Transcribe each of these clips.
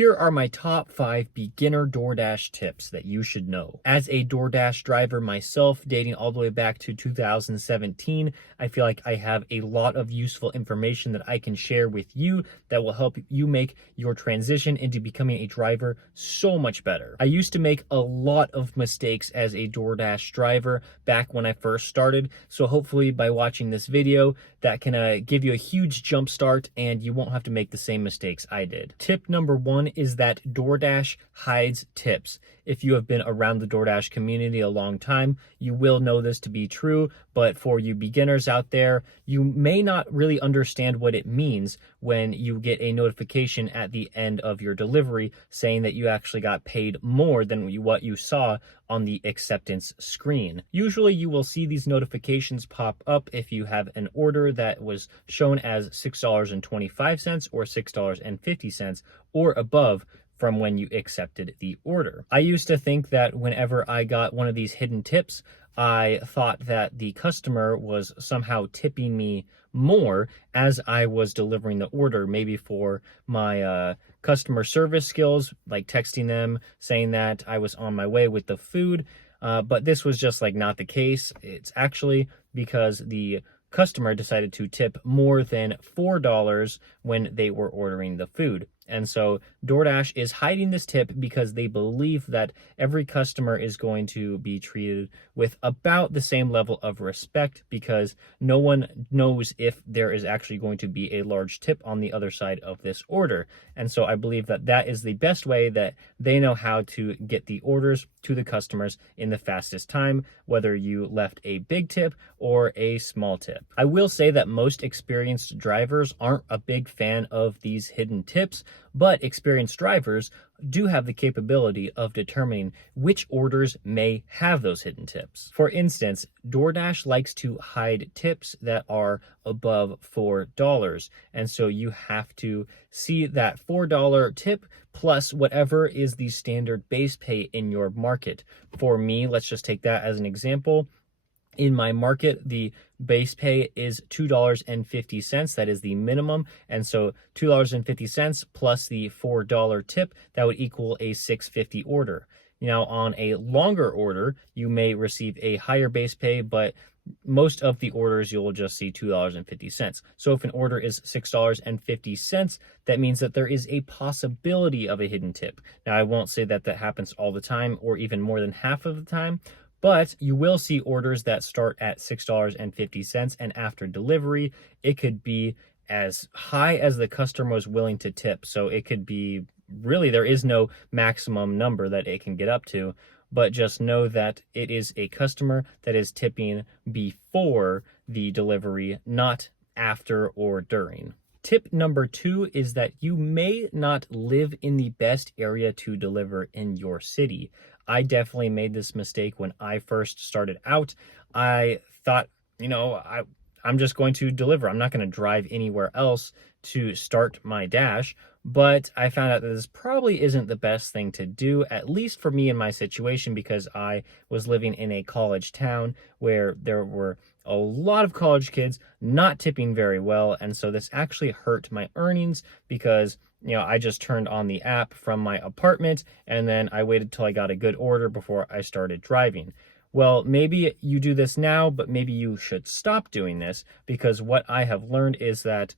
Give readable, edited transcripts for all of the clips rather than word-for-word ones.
Here are my top 5 beginner DoorDash tips that you should know. As a DoorDash driver myself, dating all the way back to 2017, I feel like I have a lot of useful information that I can share with you that will help you make your transition into becoming a driver so much better. I used to make a lot of mistakes as a DoorDash driver back when I first started, so hopefully by watching this video, that can give you a huge jump start and you won't have to make the same mistakes I did. Tip number 1 is that DoorDash hides tips. If you have been around the DoorDash community a long time, you will know this to be true, but for you beginners out there, you may not really understand what it means when you get a notification at the end of your delivery saying that you actually got paid more than what you saw on the acceptance screen. Usually you will see these notifications pop up if you have an order that was shown as $6.25 or $6.50 or above from when you accepted the order. I used to think that whenever I got one of these hidden tips, I thought that the customer was somehow tipping me more as I was delivering the order, maybe for my customer service skills, like texting them, saying that I was on my way with the food. But this was just like not the case. It's actually because the customer decided to tip more than $4 when they were ordering the food. And so DoorDash is hiding this tip because they believe that every customer is going to be treated with about the same level of respect, because no one knows if there is actually going to be a large tip on the other side of this order. And so I believe that that is the best way that they know how to get the orders to the customers in the fastest time, whether you left a big tip or a small tip. I will say that most experienced drivers aren't a big fan of these hidden tips, but experienced drivers do have the capability of determining which orders may have those hidden tips. For instance, DoorDash likes to hide tips that are above $4, and so you have to see that $4 tip plus whatever is the standard base pay in your market. For me, let's just take that as an example. In my market, the base pay is $2.50. That is the minimum. And so $2.50 plus the $4 tip, that would equal a $6.50 order. Now, on a longer order, you may receive a higher base pay, but most of the orders you'll just see $2.50. So if an order is $6.50, that means that there is a possibility of a hidden tip. Now, I won't say that that happens all the time or even more than half of the time, but you will see orders that start at $6.50, and after delivery, it could be as high as the customer was willing to tip. So it could be, really, there is no maximum number that it can get up to, but just know that it is a customer that is tipping before the delivery, not after or during. Tip number 2 is that you may not live in the best area to deliver in your city. I definitely made this mistake when I first started out. I thought, I'm just going to deliver. I'm not going to drive anywhere else to start my dash. But I found out that this probably isn't the best thing to do, at least for me in my situation, because I was living in a college town where there were a lot of college kids not tipping very well. And so this actually hurt my earnings because I just turned on the app from my apartment and then I waited till I got a good order before I started driving. Well, maybe you do this now, but maybe you should stop doing this, because what I have learned is that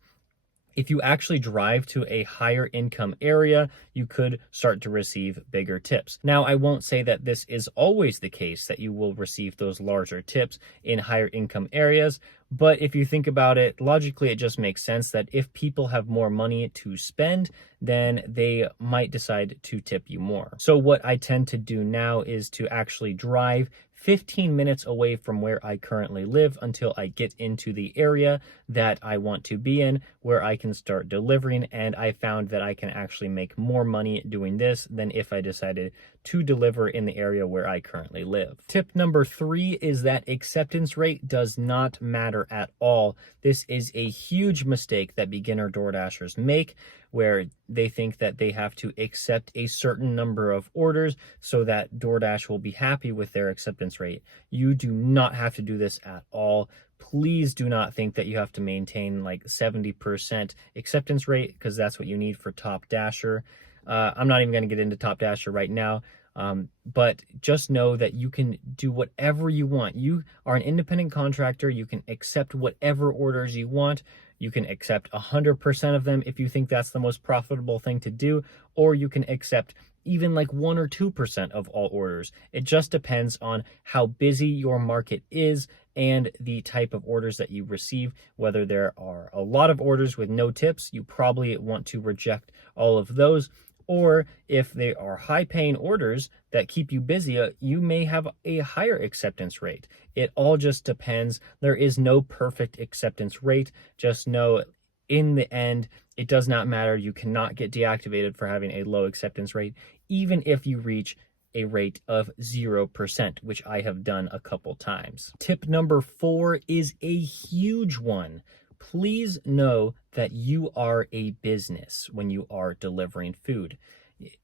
if you actually drive to a higher income area, you could start to receive bigger tips. Now, I won't say that this is always the case that you will receive those larger tips in higher income areas, but if you think about it, logically, it just makes sense that if people have more money to spend, then they might decide to tip you more. So what I tend to do now is to actually drive 15 minutes away from where I currently live until I get into the area that I want to be in, where I can start delivering. And I found that I can actually make more money doing this than if I decided to deliver in the area where I currently live. Tip number 3 is that acceptance rate does not matter at all. This is a huge mistake that beginner DoorDashers make, where they think that they have to accept a certain number of orders so that DoorDash will be happy with their acceptance rate. You do not have to do this at all. Please do not think that you have to maintain like 70% acceptance rate, because that's what you need for Top Dasher. I'm not even going to get into Top Dasher right now. But just know that you can do whatever you want. You are an independent contractor. You can accept whatever orders you want. You can accept 100% of them if you think that's the most profitable thing to do, or you can accept even like 1 or 2% of all orders. It just depends on how busy your market is and the type of orders that you receive. Whether there are a lot of orders with no tips, you probably want to reject all of those. Or if they are high paying orders that keep you busy, you may have a higher acceptance rate. It all just depends. There is no perfect acceptance rate. Just know in the end, it does not matter. You cannot get deactivated for having a low acceptance rate, even if you reach a rate of 0%, which I have done a couple times. Tip number 4 is a huge one. Please know that you are a business when you are delivering food.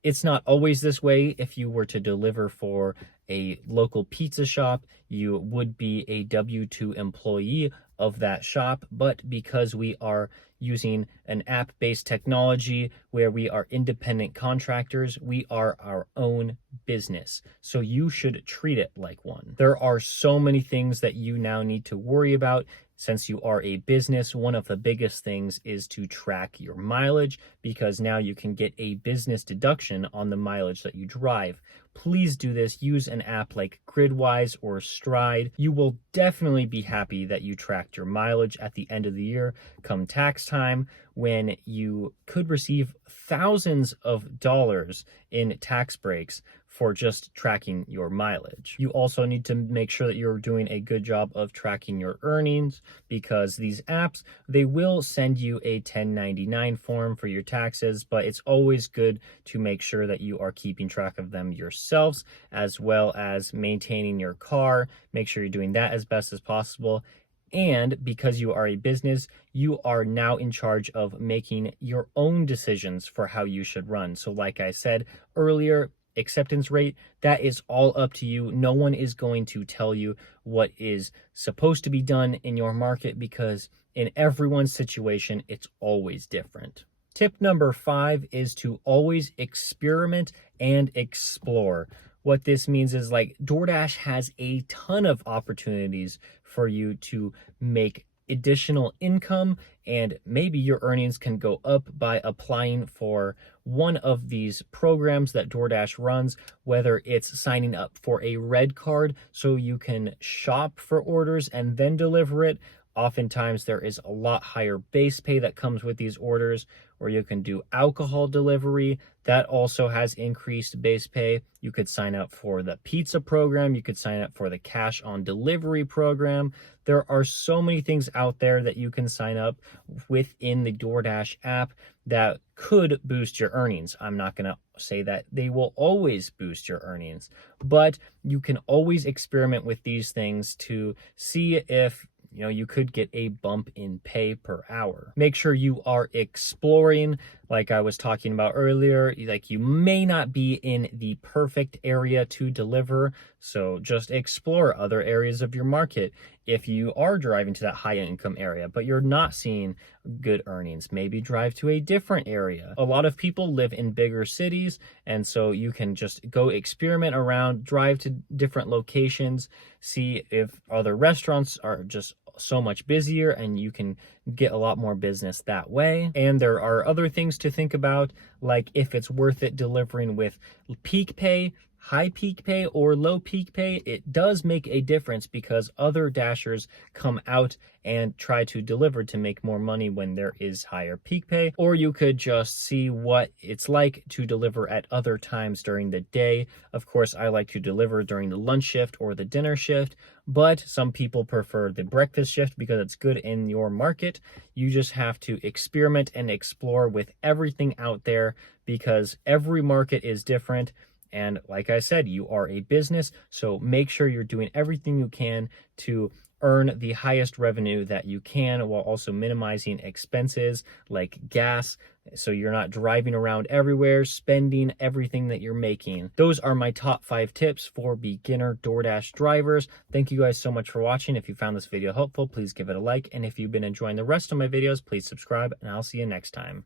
It's not always this way. If you were to deliver for a local pizza shop, you would be a W-2 employee of that shop. But because we are using an app-based technology where we are independent contractors, we are our own business. So you should treat it like one. There are so many things that you now need to worry about. Since you are a business, one of the biggest things is to track your mileage, because now you can get a business deduction on the mileage that you drive. Please do this. Use an app like Gridwise or Stride. You will definitely be happy that you tracked your mileage at the end of the year come tax time, when you could receive thousands of dollars in tax breaks for just tracking your mileage. You also need to make sure that you're doing a good job of tracking your earnings, because these apps, they will send you a 1099 form for your taxes, but it's always good to make sure that you are keeping track of them yourselves, as well as maintaining your car. Make sure you're doing that as best as possible. And because you are a business, you are now in charge of making your own decisions for how you should run. So like I said earlier, acceptance rate, that is all up to you. No one is going to tell you what is supposed to be done in your market, because in everyone's situation, it's always different. Tip number 5 is to always experiment and explore. What this means is, like, DoorDash has a ton of opportunities for you to make additional income, and maybe your earnings can go up by applying for one of these programs that DoorDash runs, whether it's signing up for a red card so you can shop for orders and then deliver it. Oftentimes there is a lot higher base pay that comes with these orders. Or you can do alcohol delivery. That also has increased base pay. You could sign up for the pizza program. You could sign up for the cash on delivery program. There are so many things out there that you can sign up within the DoorDash app that could boost your earnings. I'm not going to say that they will always boost your earnings, but you can always experiment with these things to see if you could get a bump in pay per hour. Make sure you are exploring, like I was talking about earlier. Like, you may not be in the perfect area to deliver, so just explore other areas of your market. If you are driving to that high income area, but you're not seeing good earnings, maybe drive to a different area. A lot of people live in bigger cities, and so you can just go experiment around, drive to different locations, see if other restaurants are just so much busier, and you can get a lot more business that way. And there are other things to think about, like if it's worth it delivering with peak pay, high peak pay, or low peak pay. It does make a difference, because other dashers come out and try to deliver to make more money when there is higher peak pay. Or you could just see what it's like to deliver at other times during the day. Of course, I like to deliver during the lunch shift or the dinner shift, but some people prefer the breakfast shift because it's good in your market. You just have to experiment and explore with everything out there, because every market is different. And like I said, you are a business, so make sure you're doing everything you can to earn the highest revenue that you can, while also minimizing expenses like gas, so you're not driving around everywhere, spending everything that you're making. Those are my top 5 tips for beginner DoorDash drivers. Thank you guys so much for watching. If you found this video helpful, please give it a like. And if you've been enjoying the rest of my videos, please subscribe, and I'll see you next time.